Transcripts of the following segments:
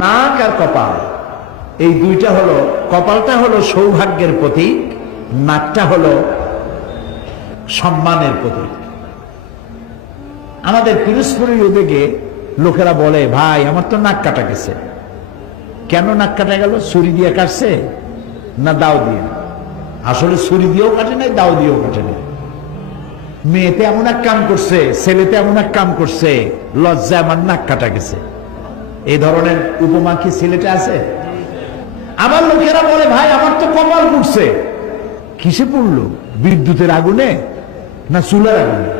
নাক আর কপাল, এই দুইটা হলো, কপালটা হলো সৌভাগ্যের প্রতীক, নাকটা হলো সম্মানের প্রতীক। আমাদের পিরোজপুরের ওদিকে লোকেরা বলে, ভাই আমার তো নাক কাটা গেছে। কেন নাক কাটা গেল? ছুরি দিয়ে কাটছে না দাও দিয়ে? আসলে ছুরি দিয়েও কাটে নাই, দাও দিয়েও কাটে নাই। মেয়েতে এমন এক কাম করছে, ছেলেতে এমন এক কাম করছে, লজ্জায় আমার নাক কাটা গেছে। এই ধরনের উপমা কি সিলেটে আছে? আবার লোকেরা বলে, ভাই আমার তো কপাল পুড়ছে। কিসে পুড়লো? বিদ্যুতের আগুনে না চুলার আগুনে?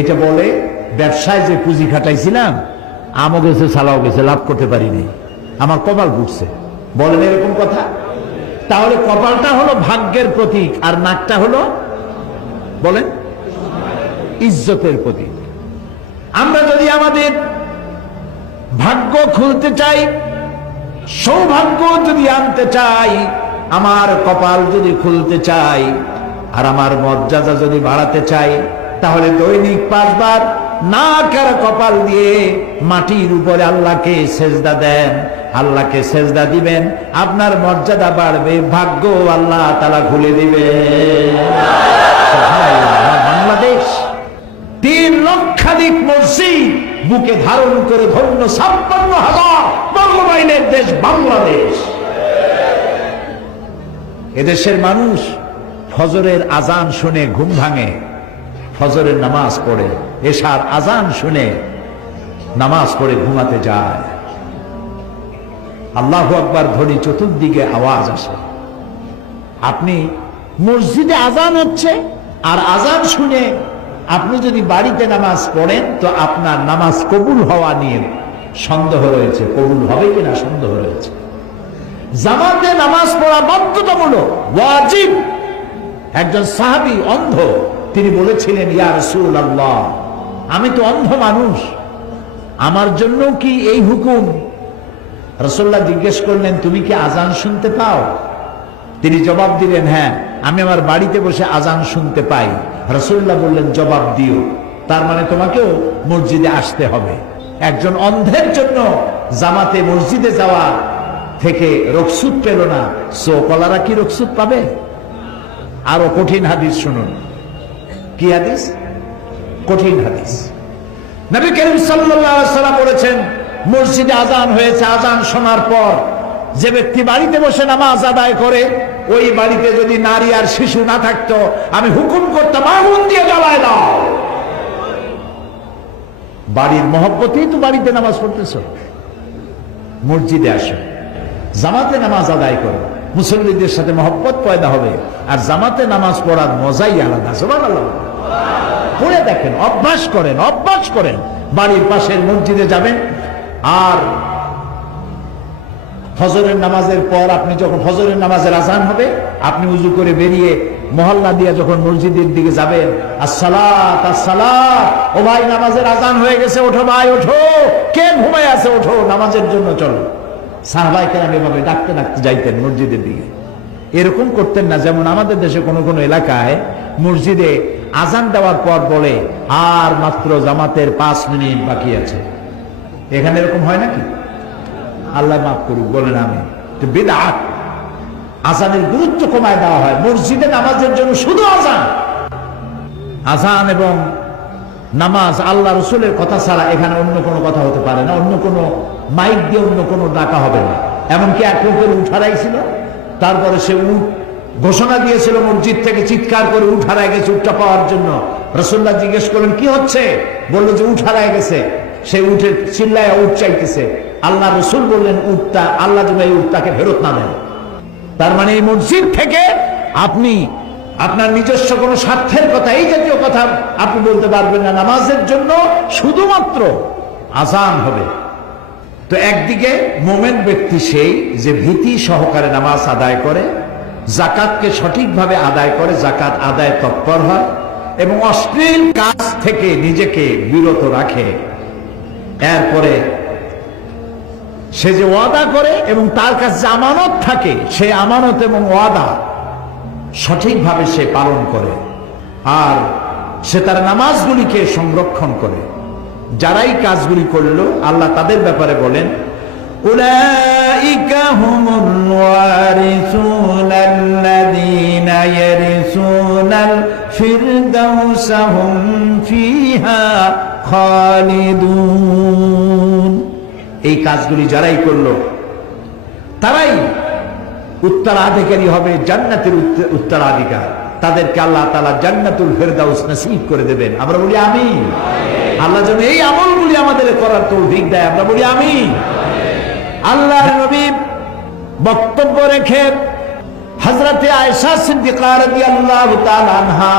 এটা বলে ব্যবসায় যে পুঁজি খাটাইছিলাম, আমও গেছে সালাও গেছে, লাভ করতে পারিনি, আমার কপাল পুড়ছে। বলেন এরকম কথা? তাহলে কপালটা হলো ভাগ্যের প্রতীক, আর নাকটা হলো বলেন ইজ্জতের প্রতীক। আমরা যদি আমাদের ভাগ্য খুলতে চাই, সৌভাগ্য যদি আনতে চাই, আমার কপাল যদি খুলতে চাই, আর আমার মর্যাদা যদি বাড়াতে চাই, তাহলে দৈনিক 5 বার নাক আর কপাল দিয়ে মাটির উপরে আল্লাহকে সেজদা দেন। আল্লাহকে সেজদা দিবেন, আপনার মর্যাদা বাড়বে, ভাগ্য আল্লাহ তাআলা খুলে দিবে। বাংলাদেশ 3 লক্ষাধিক মসজিদ বুকে ধারণ করে ধন্য 56,000 বঙ্গমাইলের দেশ বাংলাদেশ। এদেশের মানুষ ফজরের আজান শুনে ঘুম ভাঙে, ফজরের নামাজ পড়ে, এশার আজান শুনে নামাজ পড়ে ঘুমাতে যায়। আল্লাহু আকবার ধ্বনি চতুর্দিকে আওয়াজ আসে। আপনি মসজিদে আজান হচ্ছে, আর আজান শুনে আপনি যদি বাড়িতে নামাজ পড়েন, তো আপনার নামাজ কবুল হওয়া নিয়ে সন্দেহ রয়েছে, কবুল হবে কিনা সন্দেহ রয়েছে। জামাতে নামাজ পড়া বাধ্যতামূলক, ওয়াজিব। একজন সাহাবী অন্ধ, তিনি বলেছিলেন, ইয়া রাসূলুল্লাহ, আমি তো অন্ধ মানুষ, আমার জন্য কি এই হুকুম? রাসূলুল্লাহ জিজ্ঞেস করলেন, তুমি কি আজান শুনতে পাও? তিনি জবাব দিলেন, হ্যাঁ, আমি আমার বাড়িতে বসে আজান শুনতে পাই। রাসূলুল্লাহ বললেন, জবাব দিও, তার মানে তোমাকেও মসজিদে আসতে হবে। একজন অন্ধের জন্য জামাতে মসজিদে যাওয়া থেকে রুখসত পেল না, সো কলারা কি রুখসত পাবে? আরো কঠিন হাদিস শুনুন। কি হাদিস? কঠিন হাদিস। নবী করিম সাল্লাল্লাহু আলাইহি ওয়াসাল্লাম বলেছেন, মসজিদে আজান হয়েছে, আজান শোনার পর যে ব্যক্তি বাড়িতে বসে নামাজ আদায় করে, ওই বাড়িতে যদি নারী আর শিশু না থাকতো, আমি হুকুম করতাম আগুন দিয়ে জ্বালায় দাও। বাড়ির মহব্বতেই তো বাড়িতে নামাজ পড়তেছো, মসজিদে আসো, জামাতে নামাজ আদায় করো, মুসল্লিদের সাথে মহব্বত পয়দা হবে, আর জামাতে নামাজ পড়ার মজাই আলাদা। সুবহানাল্লাহ। পড়ে দেখেন, অভ্যাস করেন, অভ্যাস করেন। বাড়ির পাশের মসজিদে যাবেন, আর ফজরের নামাজের পর আপনি যখন ফজরের নামাজের আজান হবে, আপনি উজু করে বেরিয়ে মহল্লা দিয়ে যখন মসজিদের দিকে যাবেন, আসসালাত আসসালাত, ও ভাই নামাজের আজান হয়ে গেছে, ওঠো ভাই ওঠো, কে ঘুমায় আছে, ওঠো, নামাজের জন্য চলো। সাহাবায়ে কেরাম এভাবে ডাকতে ডাকতে যাইতেন মসজিদের দিকে। এরকম করতেন না যেমন আমাদের দেশে কোনো কোনো এলাকায় মসজিদে আজান দেওয়ার পর বলে, আর মাত্র জামাতের 5 মিনিট বাকি আছে। এখানে এরকম হয় নাকি? আল্লাহ মাফ করুক, বলেন আমি। বিদআত। আজানের গুরুত্ব কমায় দেওয়া হয়। মসজিদে নামাজের জন্য শুধু আজান, আজান এবং নামাজ, আল্লাহ রসুলের কথা ছাড়া এখানে অন্য কোনো কথা হতে পারে না, অন্য কোনো মাইক দিয়ে অন্য কোনো ডাকা হবে না। এমনকি এক লোকের উঠ হারাইছিল, তারপরে সে উঠ ঘোষণা দিয়েছিল মসজিদ থেকে, চিৎকার করে উঠ হারায় গেছে, উঠটা পাওয়ার জন্য। রাসূলুল্লাহ জিজ্ঞেস করলেন, কি হচ্ছে? বললো যে উঠ হারায় গেছে। সে উঠে চিল্লায় উঠ চাইতেছে। আল্লাহ রসুল বললেন, উঠটা আল্লাহ যেন এই উঠটাকে ফেরত না দেন। তার মানে এই মসজিদ থেকে আপনি আপনার নিজস্ব কোনো স্বার্থের কথা, এই জাতীয় কথা আপনি বলতে পারবেন না। নামাজের জন্য শুধুমাত্র আজান হবে। তো একদিকে মোমেন ব্যক্তি সেই যে ভীতি সহকারে নামাজ আদায় করে, যাকাতকে সঠিকভাবে আদায় করে, যাকাত আদায় তৎপর হয়, এবং অশ্লীল কাজ থেকে নিজেকে বিরত রাখে। এরপরে সে যে ওয়াদা করে এবং তার কাছে যে আমানত থাকে, সে আমানত এবং ওয়াদা সঠিকভাবে সে পালন করে, আর সে তার নামাজগুলিকে সংরক্ষণ করে। যারাই কাজগুলি করলো, আল্লাহ তাদের ব্যাপারে বলেন, উলাইকা হুমুল ওয়ারিসুনাল্লাযীনা ইয়ারিসুনাল ফিরদাউসা হুম ফিহা খালিদুন। এই কাজগুলি যারাই করলো তারাই উত্তরাধিকারী হবে, জান্নাতের উত্তরাধিকার। তাদেরকে আল্লাহ তাআলা জান্নাতুল ফিরদাউস নসিব করে দেবেন। আমরা বলি আমিন। আল্লাহ যেন এই আমলগুলি আমাদের করার তৌফিক দেয়, আমরা বলি আমিন। আল্লাহর নবী বক্তব্য রেখে হযরতে আয়েশা সিদ্দিকা রাদিয়াল্লাহু তাআলা আনহা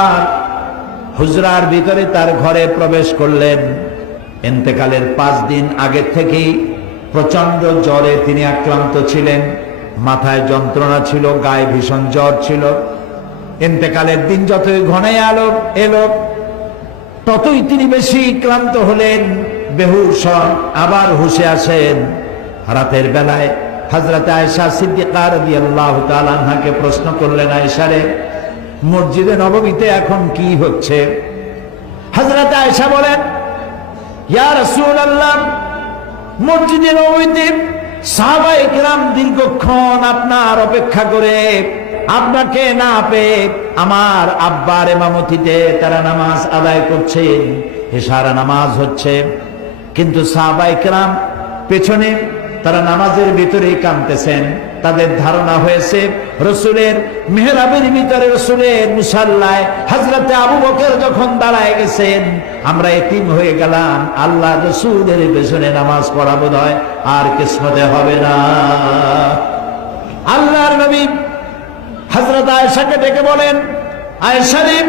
হুজরার ভিতরে তার ঘরে প্রবেশ করলেন। ইন্তেকালের 5 দিন আগে থেকেই প্রচন্ড জ্বরে তিনি আক্রান্ত ছিলেন, মাথায় যন্ত্রণা ছিল, গায়ে ভীষণ জ্বর ছিল। ইন্তেকালের দিন যতই ঘনায় এলো ততই তিনি বেশি ক্লান্ত হলেন, বেহুশ হন, আবার হুঁশে আসেন। রাতের বেলায় হযরত আয়েশা সিদ্দিকা রাদিয়াল্লাহু তাআলা আনহাকে প্রশ্ন করলেন, আয়েশা রে, মসজিদে নববীতে এখন কি হচ্ছে? হযরত আয়েশা বলেন, ইয়া রাসূলুল্লাহ, মসজিদে নববীতে সাহাবায়ে কেরাম দীর্ঘক্ষণ আপনার অপেক্ষা করে আপনাকে না পেয়ে আমার আব্বার ইমামতিতে তারা নামাজ আদায় করছেন, এশার নামাজ হচ্ছে। কিন্তু সাহাবায়ে কেরাম পেছনে তারা নামাজের ভিতরেই কাঁদতেছেন। তাদের ধারণা হয়েছে রাসূলের মিহরাবের ভিতরে, রাসূলের মুসাল্লায় হযরতে আবু বকর যখন দাঁড়ায় গেছেন, আমরা এতিম হয়ে গেলাম, আল্লাহ রাসূলের পেছনে নামাজ পড়া বোধহয় আর কিসমতে হবে না। আল্লাহর নবী হযরত আয়েশাকে ডেকে বলেন, আয়েশা রে,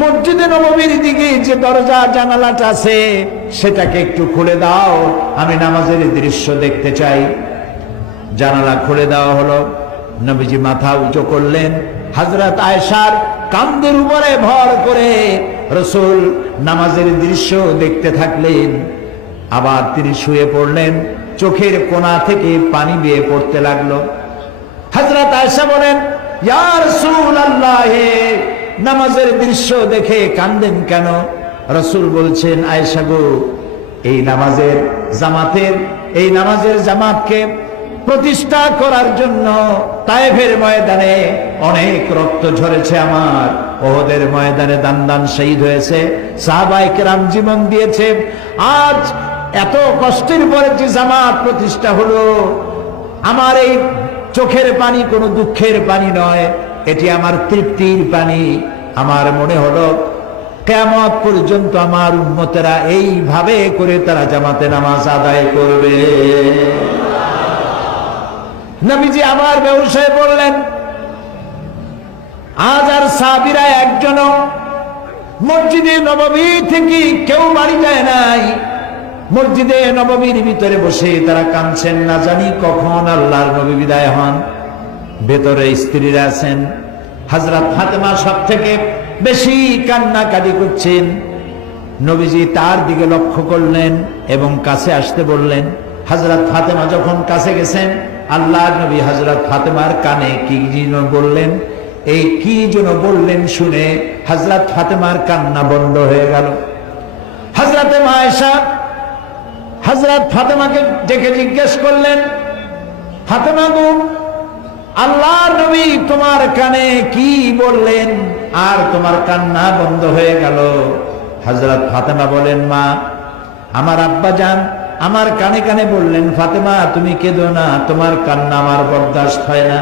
মসজিদে নববীর দিকে যে দরজা জানালাটা আছে সেটাকে একটু খুলে দাও, আমি নামাজের দৃশ্য দেখতে চাই। জানালা খুলে দেওয়া হলো। নবীজি মাথা উঁচু করলেন, হযরত আয়েশার কাঁধের উপরে ভর করে রাসূল নামাজের দৃশ্য দেখতে থাকলেন। আবার তিনি শুয়ে পড়লেন, চোখের কোণা থেকে পানি বেয়ে পড়তে লাগলো। হযরত আয়েশা বলেন, ইয়া রাসূলুল্লাহ, নামাজের দৃশ্য দেখে কাঁদেন কেন? রাসূল বলছেন, আয়েশা গো, এই নামাজের জামাতকে প্রতিষ্ঠা করার জন্য তায়েফের ময়দানে অনেক রক্ত ঝরেছে আমার, ওহদের ময়দানে দান শহীদ হয়েছে, সাহাবায়ে কেরাম জীবন দিয়েছে। আজ এত কষ্টের পরে যে জামাত প্রতিষ্ঠা হলো, আমার এই চোখের পানি কোনো দুঃখের পানি নয়, এটি আমার তৃপ্তির পানি। আমার মনে হলো কিয়ামত পর্যন্ত আমার উম্মতেরা এইভাবে করে তারা জামাতে নামাজ আদায় করবে। নবীজি আবার বেহুশ হয়ে পড়লেন। আজ আর সাহাবীরা একজনও মসজিদে নববী থেকে কেউ বাড়ি যায় নাই। মসজিদে নববীর ভিতরে বসে তারা কাঁদছেন, না জানি কখন আল্লাহর নবী বিদায় হন। ভেতরে স্ত্রীরা আছেন। হযরত ফাতেমা সব থেকে বেশি কান্নাকাটি করছেন। নবীজি তার দিকে লক্ষ্য করলেন এবং কাছে আসতে বললেন। হযরত ফাতেমা যখন কাছে গেছেন, আল্লাহর নবী হযরত ফাতেমার কানে কি যেন বললেন। এই কি যেন বললেন শুনে হযরত ফাতেমার কান্না বন্ধ হয়ে গেল। হযরতে আয়েশা হযরত ফাতেমাকে ডেকে জিজ্ঞেস করলেন, ফাতেমা গো, আল্লাহর নবী তোমার কানে কি বললেন আর তোমার কান্না বন্ধ হয়ে গেল? হযরত ফাতেমা বলেন, মা, আমার আব্বা জান আমার কানে কানে বললেন, ফাতেমা তুমি কেঁদো না, তোমার কান্না আমার বরদাস্ত হয় না।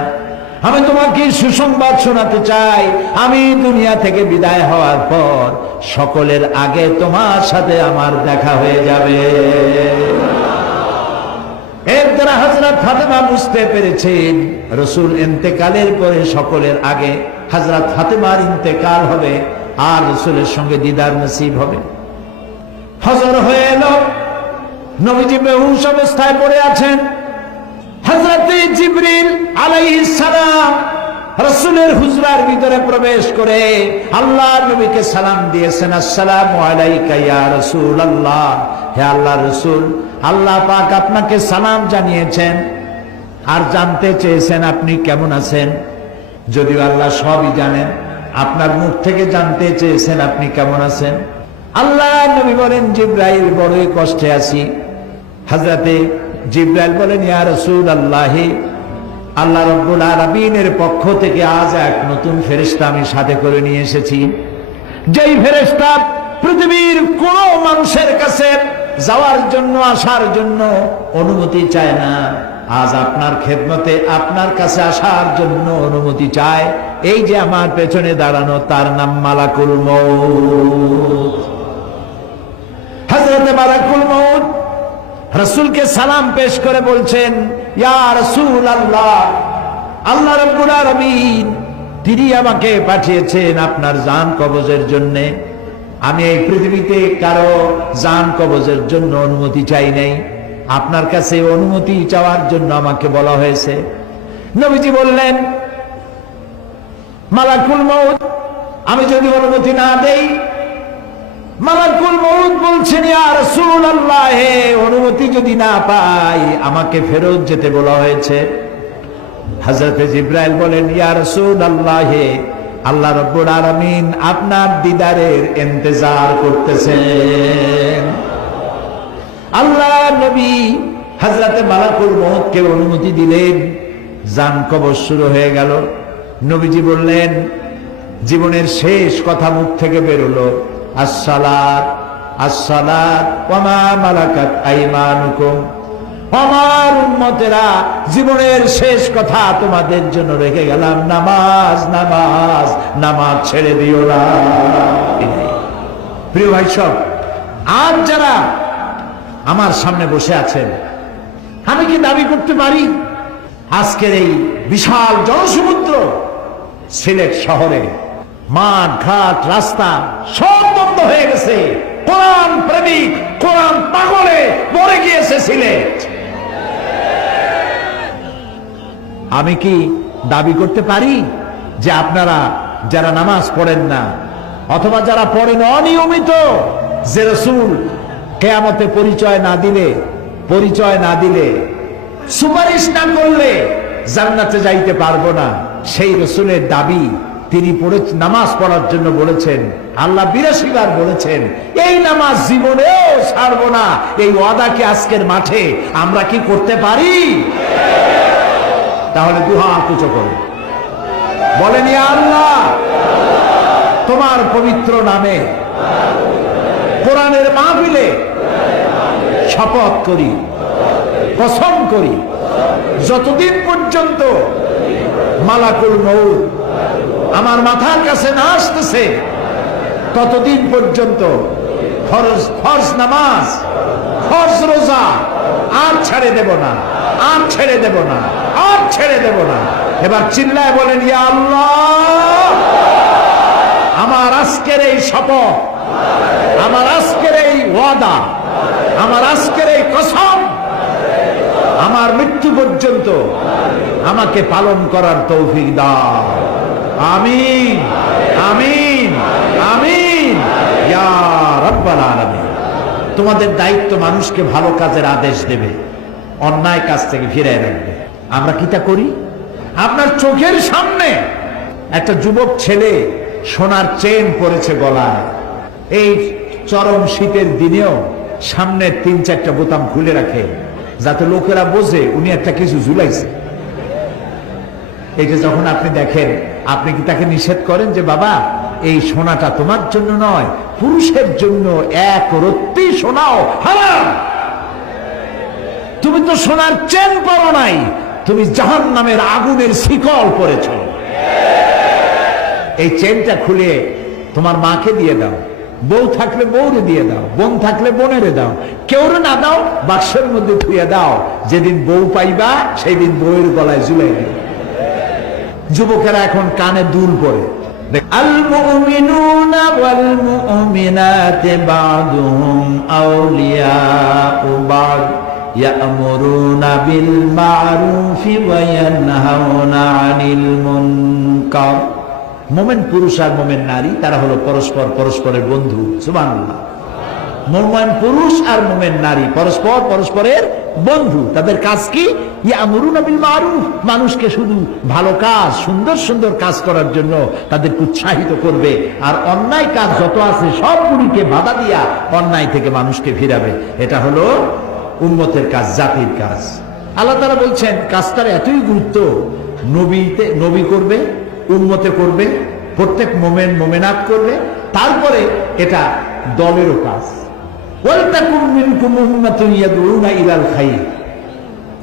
আমি তোমাকে সুসংবাদ শোনাতে চাই, আমি দুনিয়া থেকে বিদায় হওয়ার পর সকলের আগে তোমার সাথে আমার দেখা হয়ে যাবে। এর দ্বারা হযরত ফাতেমা বুঝতে পেরেছেন রাসূল ইন্তেকালের পরে সকলের আগে হযরত ফাতেমার ইন্তেকাল হবে আর রাসূলের সঙ্গে দিদার নসিব হবে। ফজর হয়ে এলো, নবীজি বেহুশ অবস্থায় পড়ে আছেন। হযরত জিবরিল আলাইহিস সালাম রাসূলের হুজরার ভিতরে প্রবেশ করে আল্লাহর নবীকে সালাম দিয়েছেন, আসসালামু আলাইকা ইয়া রাসূলুল্লাহ, হে আল্লাহর রাসূল, আল্লাহ পাক আপনাকে সালাম জানিয়েছেন আর জানতে চেয়েছেন আপনি কেমন আছেন। যদিও আল্লাহ সবই জানেন, আপনার মুখ থেকে জানতে চেয়েছেন আপনি কেমন আছেন। আল্লাহর নবী বলেন, জিবরাইল, বড়ই কষ্টে আছি। হযরতে জিবরাইল বলেন, ইয়া রাসূলুল্লাহ, আল্লাহ রাব্বুল আলামিনের পক্ষ থেকে আজ এক নতুন ফেরেশতা আমি সাথে করে নিয়ে এসেছি, যেই ফেরেশতা পৃথিবীর কোন মানুষের কাছে যাওয়ার জন্য আসার জন্য অনুমতি চায় না, আজ আপনার খেদমতে আপনার কাছে আসার জন্য অনুমতি চায়। এই যে আমার পেছনে দাঁড়ানো, তার নাম মালাকুল মউত। হযরত মালাকুল মউত রাসূলকে সালাম পেশ করে বলছেন, ইয়া রাসূলুল্লাহ, আল্লাহ রাব্বুল আলামিন তিনি আমাকে পাঠিয়েছেন আপনার জান কবজের জন্য। আমি এই পৃথিবীতে কারো জান কবজের জন্য অনুমতি চাই নাই, আপনার কাছে অনুমতি চাওয়ার জন্য আমাকে বলা হয়েছে। নবীজি বললেন, মালাকুল মউত, আমি যদি অনুমতি না দেই? মালাকুল মউত বলছেন, ইয়া রাসূলুল্লাহ, অনুমতি যদি না পাই আমাকে ফেরত যেতে বলা হয়েছে। হযরত জিবরাইল বলেন, ইয়া রাসূলুল্লাহ, আল্লাহ রাব্বুল আলামিন আপনার দিদারের ইন্তজার করতেছেন। আল্লাহ নবী হযরত মালাকুল মউতকে অনুমতি দিলেন, জান কবজ শুরু হয়ে গেল। নবীজি বললেন, জীবনের শেষ কথা মুখ থেকে বেরোলো, আসসালাত আসসালাত ওয়া মা মালাকাত আইমানুকুম। আমার উম্মতেরা, জীবনের শেষ কথা তোমাদের জন্য রেখে গেলাম, নামাজ নামাজ নামাজ ছেড়ে দিও না। প্রিয় ভাই সব, আজ যারা আমার সামনে বসে আছেন, আমি কি দাবি করতে পারি আজকের এই বিশাল জনসমুদ্র সিলেট শহরে মাঠ ঘাট রাস্তা সব বন্ধ হয়ে গেছে, কোরআন প্রেমিক কোরআন পাগলে পড়ে গিয়েছে সিলেট? আমি কি দাবি করতে পারি যে আপনারা যারা নামাজ পড়েন না, অথবা যারা পড়েন অনিয়মিত, যে রাসূল কিয়ামতে পরিচয় না দিলে সুপারিশ না করলে জান্নাতে যাইতে পারবো না, সেই রাসূলের দাবি তিনি নামাজ পড়ার জন্য বলেছেন, আল্লাহ ৮২ বার বলেছেন, এই নামাজ জীবনেও ছাড়বো না, এই ওয়াদাকে আজকের মাঠে আমরা কি করতে পারি? তাহলে দুহাত উঁচু করুন, বলেন, ইয়া আল্লাহ, তোমার পবিত্র নামে কোরআনের মাহফিলে শপথ করি, কসম করি, যতদিন পর্যন্ত মালাকুল মউত আমার মাথার কাছে না আসতেছে, ততদিন পর্যন্ত ফরজ নামাজ, ফরজ রোজা আর ছেড়ে দেব না, আর ছেড়ে দেব না, আর ছেড়ে দেব না। এবার চিল্লায় বলেন, ইয়া আল্লাহ, আমার আজকের এই শপথ, আমার আজকের এই ওয়াদা, আমার আজকের এই কসম আমার মৃত্যু পর্যন্ত আমাকে পালন করার তৌফিক দাও। আমিন আমিন আমিন ইয়া রাব্বাল আলামিন। তোমাদের দায়িত্ব মানুষকে ভালো কাজের আদেশ দেবে, অন্যায় কাজ থেকে ফিরিয়ে রাখবে। আমরা কি তা করি? আপনার চোখের সামনে একটা যুবক ছেলে সোনার চেন পরেছে গলায়, এই চরম শীতের দিনেও সামনের ৩-৪টা বোতাম খুলে রাখে, যাতে লোকেরা বোঝে উনি একটা কিছু ঝুলাইছে। এটা যখন আপনি দেখেন, আপনি কি তাকে নিষেধ করেন যে বাবা এই সোনাটা তোমার জন্য নয়, পুরুষের জন্য, এক রত্তি সোনাও হারাম? তুমি তো সোনার চেন পরো নাই, তুমি জাহান্নামের আগুনের শিকল পরেছ। এই চেনটা খুলে তোমার মাকে দিয়ে দাও, বউ থাকলে বউরে দিয়ে দাও, বোন থাকলে বোনেরে দাও, কেউরে না দাও বাক্সের মধ্যে ধুয়ে দাও, যেদিন বউ পাইবা সেই দিন বউয়ের গলায় ঝুলাই দিও। যুবকেরা এখন কানে দুল পরে, আল মুমিনুনা ওয়াল মুমিনাতু বা'দুহুম আউলিয়াউ বা'দ ইয়া'মুরুনা বিল মা'রুফি ওয়া ইয়ানহাউনা আনিল মুনকার। মোমেন পুরুষ আর মোমেন নারী তারা হলো পরস্পরের বন্ধু। সুবহানাল্লাহ। মোমেন পুরুষ আর মোমেন নারী পরস্পরের বন্ধু। তাদের কাজ কি? ইয়ামুরুনা বিল মারুফ, মানুষকে শুধু ভালো কাজ, সুন্দর সুন্দর কাজ করার জন্য তাদেরকে উৎসাহিত করবে, আর অন্যায় কাজ যত আছে সবগুলিকে বাধা দিয়া অন্যায় থেকে মানুষকে ফিরাবে। এটা হলো উম্মতের কাজ, জাতির কাজ। আল্লাহ তাআলা বলছেন কাজটার এতই গুরুত্ব, নবী করবে, উম্মতে করবে, প্রত্যেক মোমেন মোমেনাত করবে, তারপরে এটা দলেরও কাজ। ওয়ালতাকুম মিনকুম উম্মাতুন ইয়াদউনা ইলাল খায়র,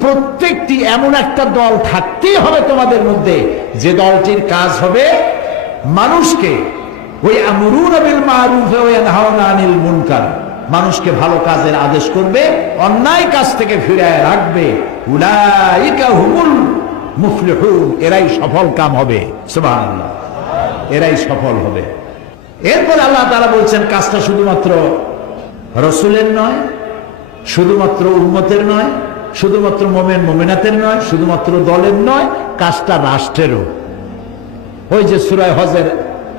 প্রত্যেকটি এমন একটা দল থাকতেই হবে তোমাদের মধ্যে যে দলটির কাজ হবে মানুষকে ওয়ায়ামুরুনা বিল মারুফ ওয়া ইয়ানহাউনা আনিল মুনকার, মানুষকে ভালো কাজের আদেশ করবে, অন্যায় কাজ থেকে ফিরিয়ে রাখবে। উলাইকা হুমুল মুফলিহুন, এরাই সফল কাম হবে। সুবহানাল্লাহ, এরাই সফল হবে। এরপর আল্লাহ তাআলা বলছেন কাজটা শুধুমাত্র রাসূলের নয়, শুধুমাত্র উম্মতের নয়, শুধুমাত্র মোমেন মোমেনাতের নয়, শুধুমাত্র দলের নয়, কাজটা রাষ্ট্রেরও। ওই যে সূরা হজের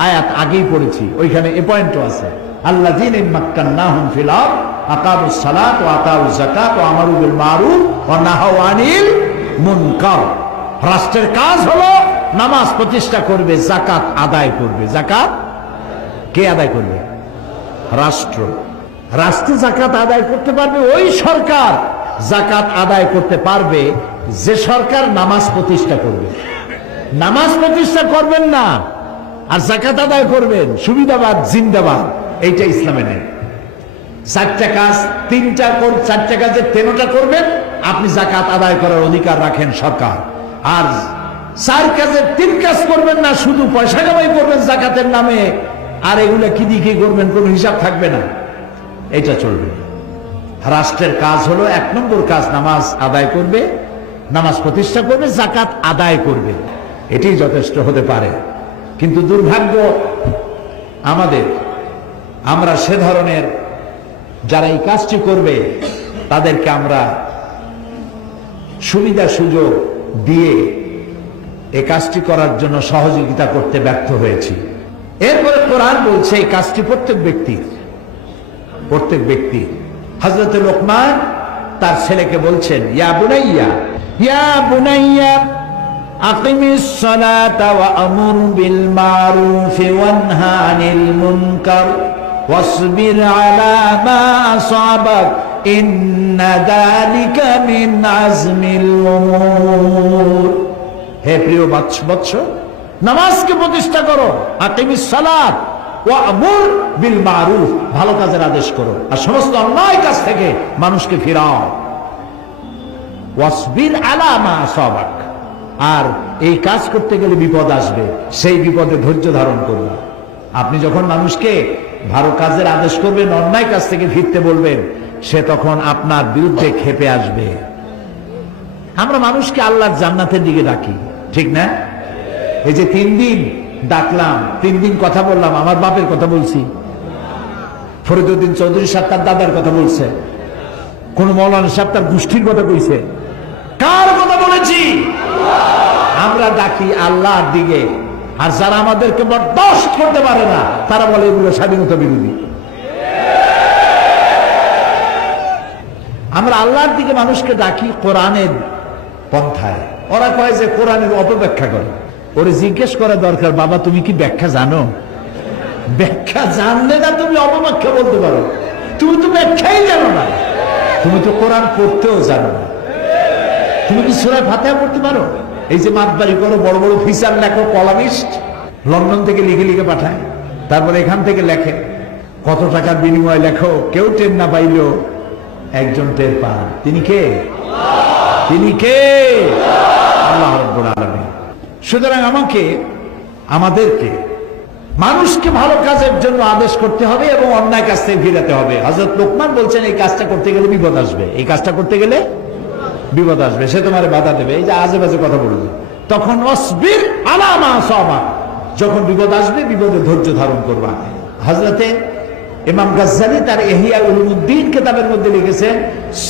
আয়াত আগেই পড়েছি, ওইখানে এ পয়েন্টও আছে, আল্লাযীনা মাক্কান্নাহুম ফিল আরদ আকামুস সালাত ওয়া আতাউজ যাকাত ওয়া আমারু বিল মারুফ ওয়া নাহাউ আনিল মুনকার। রাষ্ট্রের কাজ হলো নামাজ প্রতিষ্ঠা করবে, যাকাত আদায় করবে। যাকাত কে আদায় করবে? রাষ্ট্র। রাষ্ট্র যাকাত আদায় করতে পারবে ওই সরকার, যাকাত আদায় করতে পারবে যে সরকার নামাজ প্রতিষ্ঠা করবে। নামাজ প্রতিষ্ঠা করবেন না আর যাকাত আদায় করবেন, সুবিধাবাদ জিন্দাবাদ, এইটা ইসলামে নেই। চারটা কাজ চারটা কাজের 3টা করবেন, আপনি যাকাত আদায় করার অধিকার রাখেন সরকার। আর 4 কাজের 3 কাজ করবেন না, শুধু পয়সা কামাই করবেন যাকাতের নামে, আর এগুলা কি দিয়ে কি করবেন কোনো হিসাব থাকবে না, এটা চলবে। রাষ্ট্রের কাজ হলো 1 নম্বর কাজ, নামাজ আদায় করবে, নামাজ প্রতিষ্ঠা করবে, যাকাত আদায় করবে, এটাই যথেষ্ট হতে পারে। কিন্তু দুর্ভাগ্য আমাদের, আমরা সে ধরনের যারা এই কাজটি করবে তাদেরকে আমরা সুবিধা সুযোগ দিয়ে এই কাজটি করার জন্য সহযোগিতা করতে ব্যর্থ হয়েছি। এরপরে কোরআন বলছে এই কাজটি প্রত্যেক ব্যক্তি। হযরত লোকমান তার ছেলেকে বলছেন, ইয়া বুনাইয়া আকিমিস সালাতা ওয়া আমুর বিল মারুফ ওয়া নহা আনিল মুনকার ওয়াসবির আলা মা আসাবাক ইন্না যালিকা মিন আজমিল উমুর। হে প্রিয় বৎস, নামাজকে প্রতিষ্ঠা করো, আকিমিস সালাত ওয়া আমুর বিল মারুফ, ভালো কাজের আদেশ করো, আর সমস্ত অন্যায় কাজ থেকে মানুষকে ফিরাও। ওয়াসবির আলা মা আসাবাক, আর এই কাজ করতে গেলে বিপদ আসবে, সেই বিপদে ধৈর্য ধারণ করুন। আপনি যখন মানুষকে ভালো কাজের আদেশ করবেন, অন্যায় কাজ থেকে ফিরতে বলবেন, সে তখন আপনার বিরুদ্ধে ক্ষেপে আসবে। আমরা মানুষকে আল্লাহর জান্নাতের দিকে ডাকি, ঠিক না? এই যে 3 দিন ডাকলাম, 3 দিন কথা বললাম, আমার বাপের কথা বলছি, ফরিদউদ্দিন চৌধুরী সাহেব তার দাদার কথা বলছে, কোন মৌলানা সাহেব তার গোষ্ঠীর কথা কইছে, কার কথা বলেছি? আমরা ডাকি আল্লাহর দিকে। আর যারা আমাদেরকে বরদাস্ত করতে পারে না তারা বলে এগুলো স্বাধীনতা বিরোধী। আমরা আল্লাহর দিকে মানুষকে ডাকি কোরআনের পন্থায়। ওরা কয় যে কোরআনের অপব্যাখ্যা করে। ওরে জিজ্ঞেস করা দরকার, বাবা তুমি কি ব্যাখ্যা জানো? ব্যাখ্যা জানলে না তুমি অপব্যাখ্যা বলতে পারো? তুমি তো ব্যাখ্যাই জানো না, তুমি তো কোরআন পড়তেও জানো না। তুমি কি সূরা ফাতিহা পড়তে পারো? এই যে মাতবাড়ি করো, বড় বড় ফিচার লেখো, কলামিস্ট লন্ডন থেকে লিখে লিখে পাঠায়, তারপরে এখান থেকে লেখে, কত টাকার বিনিময়ে লেখো, কেউ টের না পাইলেও একজন টের পান। তিনি কে? আল্লাহ রাব্বুল আলামিন। সুতরাং আমাদেরকে মানুষকে ভালো কাজের জন্য আদেশ করতে হবে এবং অন্যায় কাজ থেকে ফিরাতে হবে। হযরত লোকমান বলছেন এই কাজটা করতে গেলে বিপদ আসবে, এই কাজটা করতে গেলে বিপদ আসবে, সে তোমার বাধা দেবে, এই যে আজে বাজে কথা বলবে। তখন অসবির আলা মা আসাবাক, যখন বিপদ আসবে বিপদে ধৈর্য ধারণ করবা। হযরতে ইমাম গাজ্জালি তার ইহয়া উলুমুদ্দিন কিতাবের মধ্যে লিখেছেন,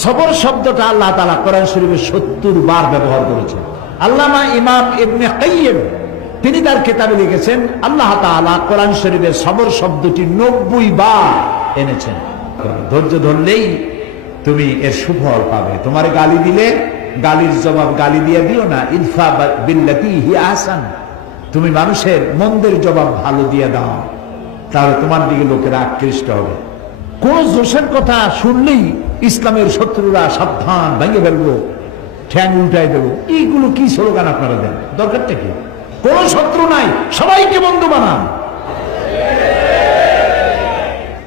সবর শব্দটা আল্লাহ তাআলা কোরআন শরীফে 70 বার ব্যবহার করেছেন। আল্লামা ইমাম ইবনে কাইয়্যিম তিনি তার কিতাবে লিখেছেন, আল্লাহ তাআলা কোরআন শরীফে সবর শব্দটি 90 বার এনেছেন। ধৈর্য ধরলেই তুমি এর সুফল পাবে। তোমার গালি দিলে গালির জবাব গালি দিয়ে দিও না, ইদফা বিল্লাতি হিয়া আহসান, তুমি মানুষের মন্দের জবাব ভালো দিয়ে দাও, তাহলে তোমার দিকে লোকেরা আকৃষ্ট হবে। কোন জোশের কথা শুনলেই ইসলামের শত্রুরা সাবধান, ভেঙে ফেলবো, ঠ্যাং উল্টাই দেবো, এইগুলো কি স্লোগান আপনারা দেন? দরকারটা কি? কোন শত্রু নাই, সবাইকে বন্ধু বানান।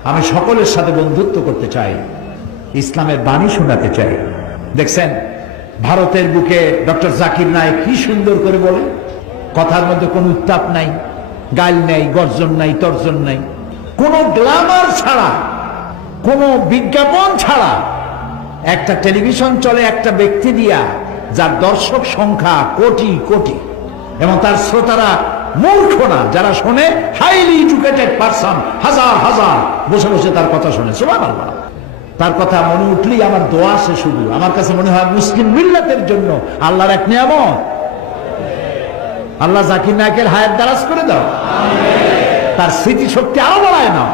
আমি সকলের সাথে বন্ধুত্ব করতে চাই, ইসলামের বাণী শোনাতে চাই। দেখছেন ভারতের বুকে ডক্টর জাকির নায়েক কি সুন্দর করে বলে, কথার মধ্যে কোনো উত্তাপ নাই, গাল নাই, গর্জন নাই, তর্জন নাই, কোনো গ্ল্যামার ছাড়া, কোনো বিজ্ঞাপন ছাড়া একটা টেলিভিশন চলে একটা ব্যক্তি দিয়া, যার দর্শক সংখ্যা কোটি কোটি, এবং তার শ্রোতারা মূর্খ না, যারা শোনে হাইলি এডুকেটেড পারসন, হাজার হাজার বসে বসে তার কথা শোনে। সুবহানাল্লাহ। তার কথা মনে উঠলেই আমার দোয়া আসে শুধু। আমার কাছে মনে হয় মুসলিম মিল্লাতের জন্য আল্লাহর এক নিয়ামত। আল্লাহ জাকির নায়েকের হায়াত দারাজ করে দাও, তার স্মৃতিশক্তি আরো বাড়ায় নাও।